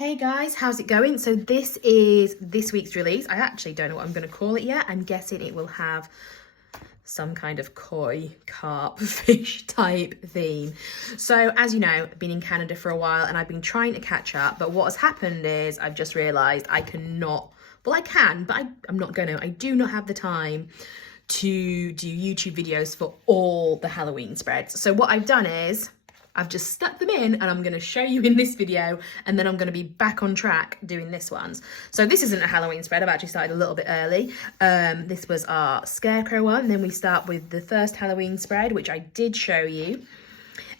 Hey guys, how's it going? So this is this week's release. I actually don't know what I'm going to call it yet. I'm guessing it will have some kind of koi, carp, fish type theme. So as you know, I've been in Canada for a while and I've been trying to catch up. But what has happened is I've just realised I cannot, well I can, but I'm not going to. I do not have the time to do YouTube videos for all the Halloween spreads. So what I've done is I've just stuck them in and I'm going to show you in this video, and then I'm going to be back on track doing this ones. So this isn't a Halloween spread. I've actually started a little bit early. This was our scarecrow one. Then we start with the first Halloween spread, which I did show you.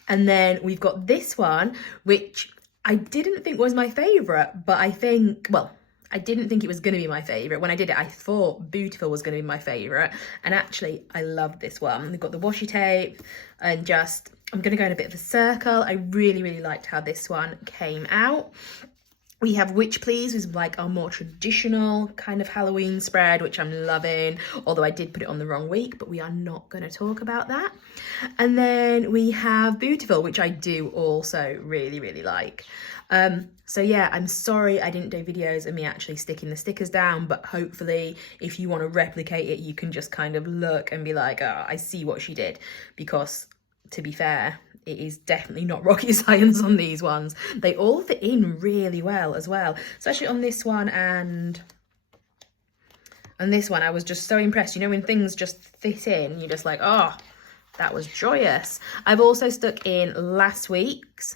And then we've got this one, which I didn't think was my favourite, but I think, well, I didn't think it was going to be my favourite. When I did it, I thought Beautiful was going to be my favourite. And actually, I love this one. We've got the washi tape and just, I'm going to go in a bit of a circle. I really liked how this one came out. We have Witch Please, which is like our more traditional kind of Halloween spread, which I'm loving. Although I did put it on the wrong week, but we are not going to talk about that. And then we have Beautiful, which I do also really like. So yeah, I'm sorry I didn't do videos of me actually sticking the stickers down, but hopefully if you want to replicate it, you can just kind of look and be like, oh, I see what she did. Because to be fair, it is definitely not rocket science on these ones. They all fit in really well as well, especially on this one and this one. I was just so impressed. You know, when things just fit in, you're just like, oh, that was joyous. I've also stuck in last week's.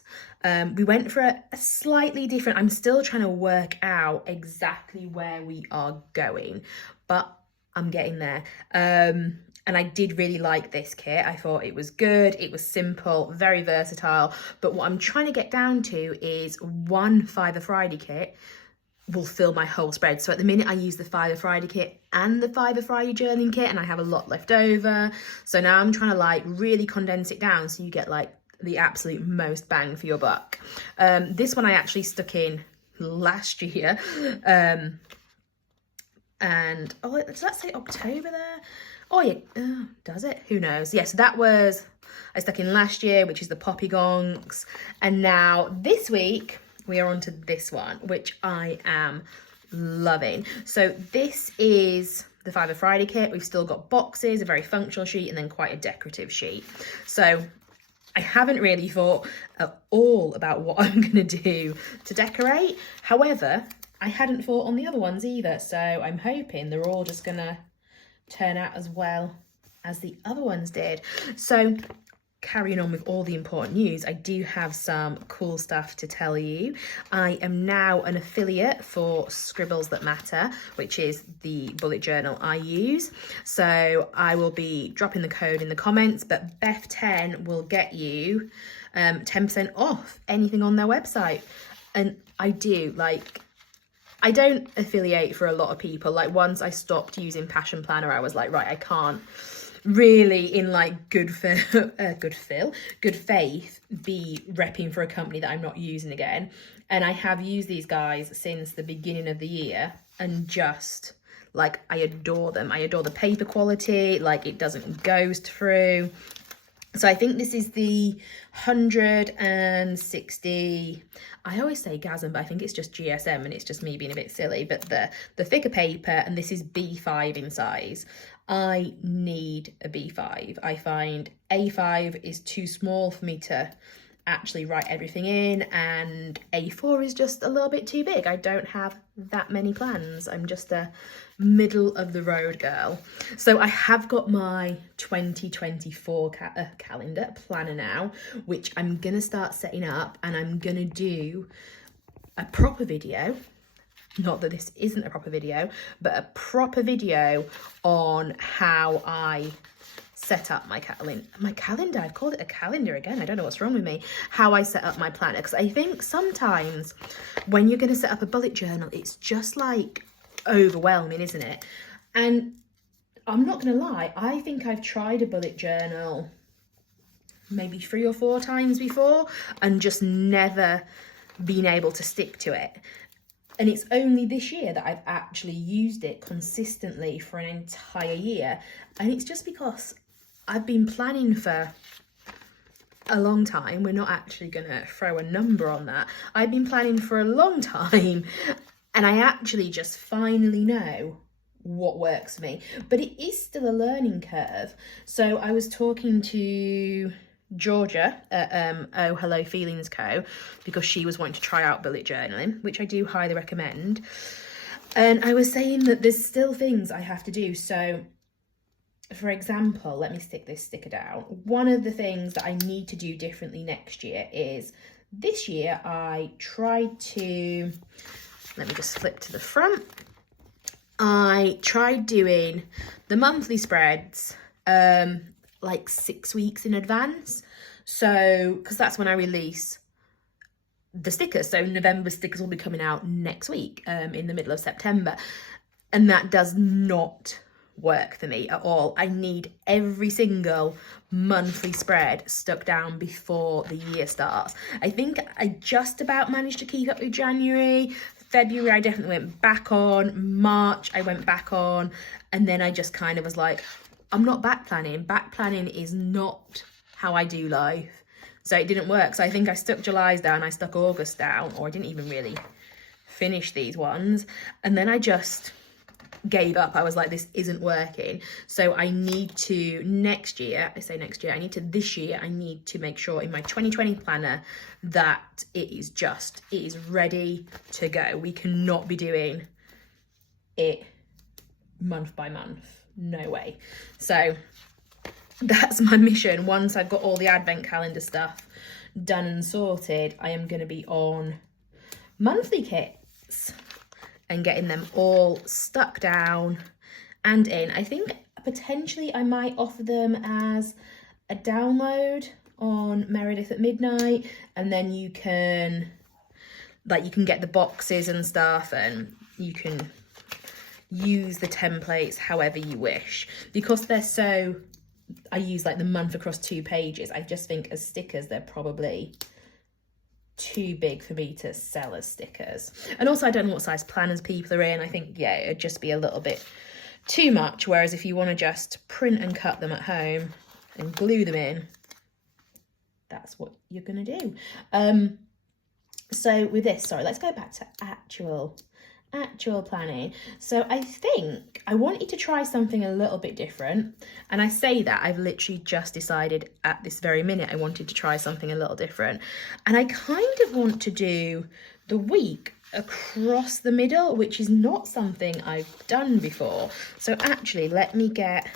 We went for a slightly different, I'm still trying to work out exactly where we are going, but I'm getting there. And I did really like this kit. I thought it was good. It was simple, very versatile. But what I'm trying to get down to is one Fiver Friday kit will fill my whole spread. So at the minute I use the Fiver Friday kit and the Fiver Friday journaling kit, and I have a lot left over. So now I'm trying to like really condense it down so you get like the absolute most bang for your buck. This one I actually stuck in last year. And, oh, does that say October there? Oh yeah, does it? Who knows? Yes, that was, I stuck in last year, which is the Poppy Gonks. And now this week, we are on to this one, which I am loving. So this is the Fiver Friday kit. We've still got boxes, a very functional sheet, and then quite a decorative sheet. So I haven't really thought at all about what I'm going to do to decorate. However, I hadn't thought on the other ones either. So I'm hoping they're all just going to turn out as well as the other ones did. So carrying on with all the important news, I do have some cool stuff to tell you. I am now an affiliate for Scribbles That Matter, which is the bullet journal I use. So I will be dropping the code in the comments, but Beth10 will get you 10% off anything on their website. And I do like, I don't affiliate for a lot of people. Like once I stopped using Passion Planner, I was like, right, I can't really in like good faith be repping for a company that I'm not using again. And I have used these guys since the beginning of the year, and just like, I adore them. I adore the paper quality, like it doesn't ghost through. So I think this is the 160, I always say GASM, but I think it's just GSM and it's just me being a bit silly. But the thicker paper, and this is B5 in size. I need a B5. I find A5 is too small for me to actually write everything in, and A4 is just a little bit too big. I don't have that many plans. I'm just a middle of the road girl. So I have got my 2024 calendar planner now, which I'm gonna start setting up, and I'm gonna do a proper video. Not that this isn't a proper video, but a proper video on how I set up my calendar. I've called it a calendar again. I don't know what's wrong with me. How I set up my planner, because I think sometimes when you're going to set up a bullet journal, it's just like overwhelming, isn't it? And I'm not going to lie, I think I've tried a bullet journal maybe 3 or 4 times before and just never been able to stick to it. And it's only this year that I've actually used it consistently for an entire year. And it's just because I've been planning for a long time. We're not actually going to throw a number on that. I've been planning for a long time, and I actually just finally know what works for me. But it is still a learning curve. So I was talking to Georgia at Oh Hello Feelings Co, because she was wanting to try out bullet journaling, which I do highly recommend. And I was saying that there's still things I have to do. So for example, let me stick this sticker down. One of the things that I need to do differently next year is, this year I tried to, let me just flip to the front. I tried doing the monthly spreads like 6 weeks in advance. So, because that's when I release the stickers. So November stickers will be coming out next week, in the middle of September. And that does not work for me at all. I need every single monthly spread stuck down before the year starts. I think I just about managed to keep up with January. February I definitely went back on. March I went back on. And then I just kind of was like, I'm not back planning. Back planning is not how I do life. So it didn't work. So I think I stuck July's down, I stuck August down, or I didn't even really finish these ones. And then I just gave up. I was like, this isn't working. So I need to next year, I say next year, I need to this year, I need to make sure in my 2020 planner that it is ready to go. We cannot be doing it month by month. No way. So that's my mission. Once I've got all the advent calendar stuff done and sorted, I am going to be on monthly kits and getting them all stuck down and in. I think potentially I might offer them as a download on Meredith at Midnight, and then you can get the boxes and stuff, and you can use the templates however you wish. Because they're so, I use like the month across 2 pages, I just think as stickers they're probably too big for me to sell as stickers. And also I don't know what size planners people are in. I think, yeah, it'd just be a little bit too much. Whereas if you want to just print and cut them at home and glue them in, that's what you're going to do. So with this, sorry, let's go back to actual planning. So I think I wanted to try something a little bit different, and I say that I've literally just decided at this very minute I wanted to try something a little different, and I kind of want to do the week across the middle, which is not something I've done before. So actually let me get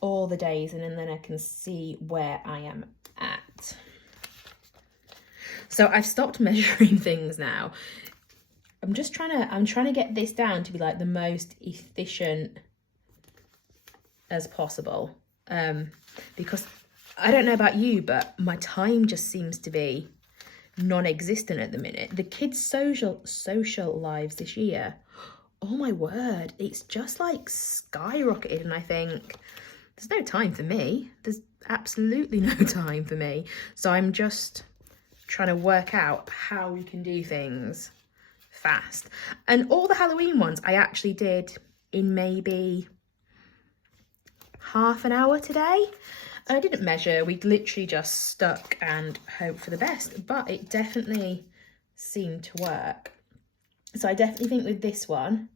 all the days in, and then I can see where I am at. So I've stopped measuring things now. I'm trying to get this down to be like the most efficient as possible. Because I don't know about you, but my time just seems to be non-existent at the minute. The kids' social lives this year, oh my word, it's just like skyrocketed, and I think there's no time for me. There's absolutely no time for me. So I'm just trying to work out how we can do things fast. And all the Halloween ones I actually did in maybe half an hour today. I didn't measure, we literally just stuck and hoped for the best, but it definitely seemed to work. So I definitely think with this one,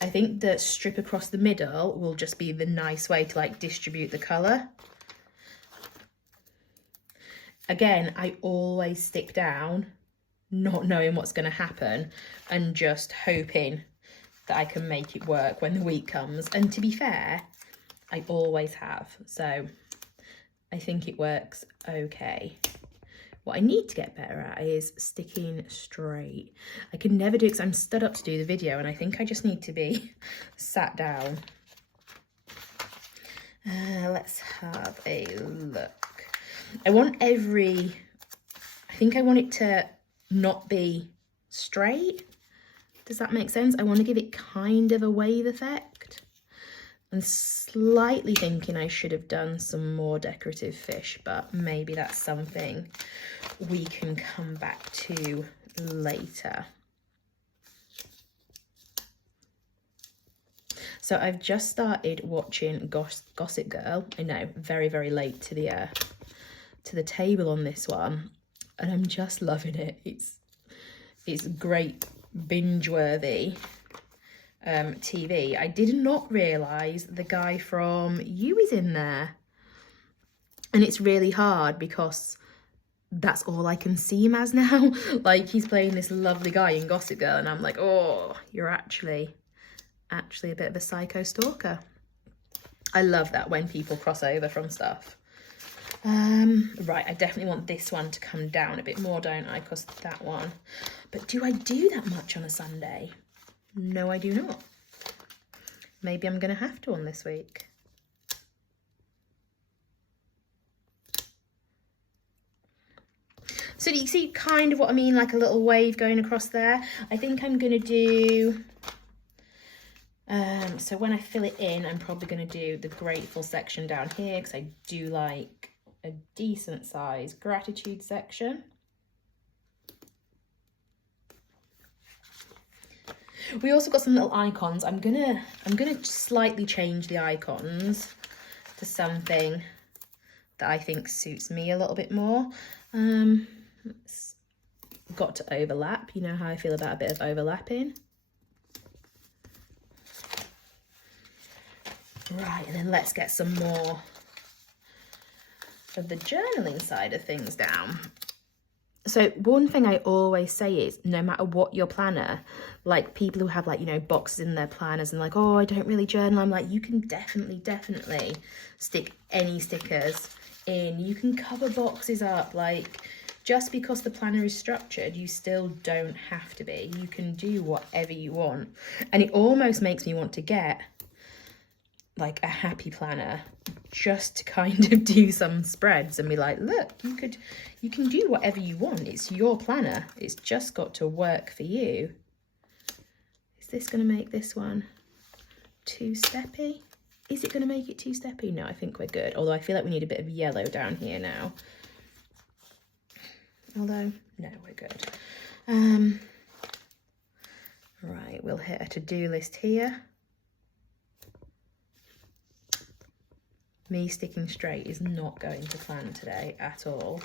I think the strip across the middle will just be the nice way to like distribute the colour. Again, I always stick down, not knowing what's going to happen and just hoping that I can make it work when the week comes. And to be fair, I always have. So I think it works okay. What I need to get better at is sticking straight. I can never do it because I'm stood up to do the video, and I think I just need to be sat down. Let's have a look. I want I want it to not be straight. Does that make sense? I want to give it kind of a wave effect. I'm slightly thinking I should have done some more decorative fish, but maybe that's something we can come back to later. So I've just started watching Gossip Girl. I know, very, very late to the table on this one, and I'm just loving it. It's great, binge-worthy TV. I did not realise the guy from You is in there, and it's really hard because that's all I can see him as now. Like, he's playing this lovely guy in Gossip Girl, and I'm like, oh, you're actually a bit of a psycho stalker. I love that when people cross over from stuff. Right, I definitely want this one to come down a bit more, don't I? Because that one. But do I do that much on a Sunday? No, I do not. Maybe I'm going to have to on this week. So do you see kind of what I mean, like a little wave going across there? I think I'm going to do... so when I fill it in, I'm probably going to do the grateful section down here, because I do like a decent size gratitude section. We also got some little icons. I'm gonna slightly change the icons to something that I think suits me a little bit more. It's got to overlap. You know how I feel about a bit of overlapping. Right, and then let's get some more of the journaling side of things down. So one thing I always say is, no matter what your planner, like people who have like, you know, boxes in their planners and like, oh, I don't really journal. I'm like, you can definitely stick any stickers in. You can cover boxes up. Like, just because the planner is structured, you still don't have to be. You can do whatever you want. And it almost makes me want to get like a happy planner just to kind of do some spreads and be like, look, you can do whatever you want. It's your planner. It's just got to work for you. Is this going to make this one too steppy? Is it going to make it too steppy? No, I think we're good. Although I feel like we need a bit of yellow down here now. Although, no, we're good. Right, we'll hit a to-do list here. Me sticking straight is not going to plan today at all.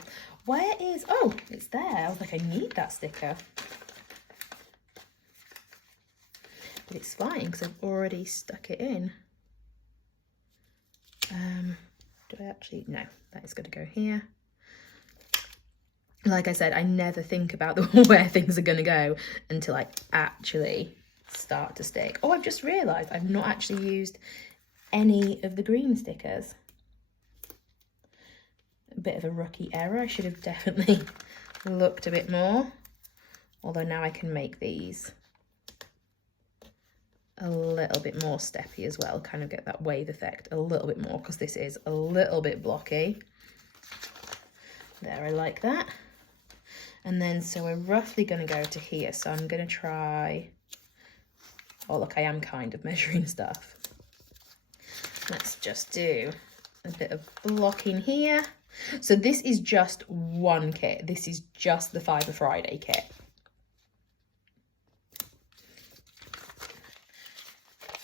Where is... Oh, it's there. I was like, I need that sticker. But it's fine because I've already stuck it in. Do I actually... No, that is going to go here. Like I said, I never think about where things are going to go until I actually start to stick. Oh, I've just realised I've not actually used any of the green stickers. A bit of a rookie error. I should have definitely looked a bit more. Although now I can make these a little bit more steppy as well. Kind of get that wave effect a little bit more because this is a little bit blocky. There, I like that. And then, so we're roughly going to go to here. So I'm going to try... Oh, look, I am kind of measuring stuff. Let's just do a bit of blocking here. So this is just one kit. This is just the Fibre Friday kit.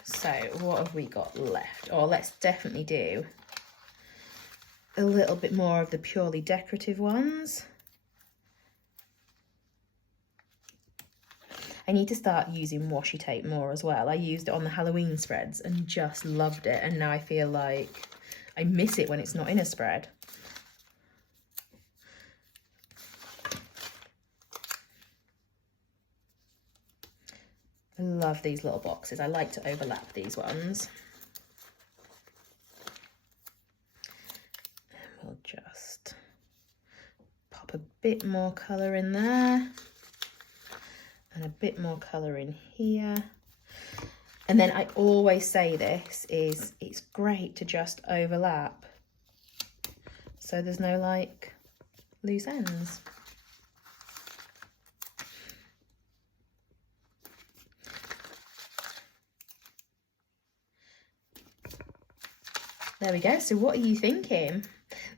So what have we got left? Oh, let's definitely do a little bit more of the purely decorative ones. I need to start using washi tape more as well. I used it on the Halloween spreads and just loved it. And now I feel like I miss it when it's not in a spread. I love these little boxes. I like to overlap these ones. And we'll just pop a bit more colour in there. And a bit more colour in here. And then I always say this is, it's great to just overlap. So there's no like loose ends. There we go. So what are you thinking?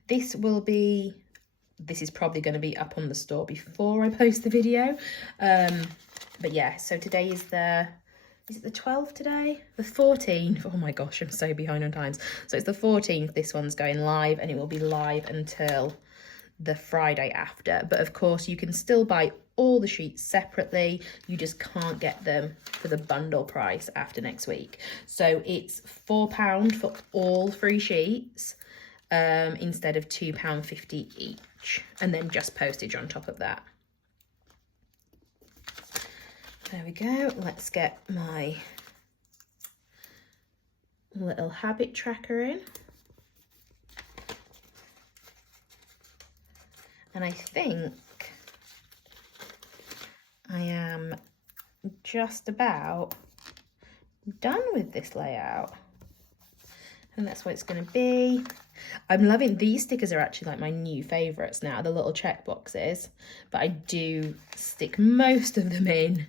This is probably going to be up on the store before I post the video. But yeah, so today is the is it the 12th today? The 14th. Oh my gosh, I'm so behind on times. So it's the 14th, this one's going live, and it will be live until the Friday after. But of course, you can still buy all the sheets separately. You just can't get them for the bundle price after next week. So it's £4 for all 3 sheets instead of £2.50 each, and then just postage on top of that. There we go. Let's get my little habit tracker in. And I think I am just about done with this layout. And that's what it's going to be. I'm loving these stickers. Are actually like my new favourites now, the little check boxes. But I do stick most of them in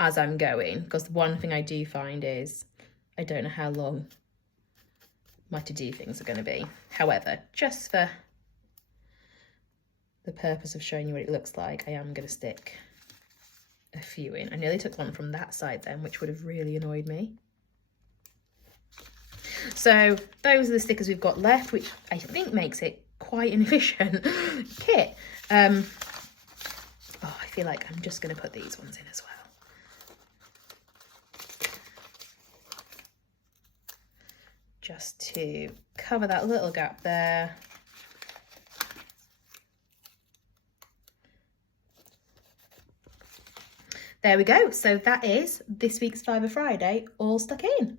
as I'm going, because one thing I do find is I don't know how long my to-do things are going to be. However, just for the purpose of showing you what it looks like, I am going to stick a few in. I nearly took one from that side then, which would have really annoyed me. So those are the stickers we've got left, which I think makes it quite an efficient kit. Oh, I feel like I'm just going to put these ones in as well. Just to cover that little gap there. There we go. So that is this week's Fiver Friday all stuck in.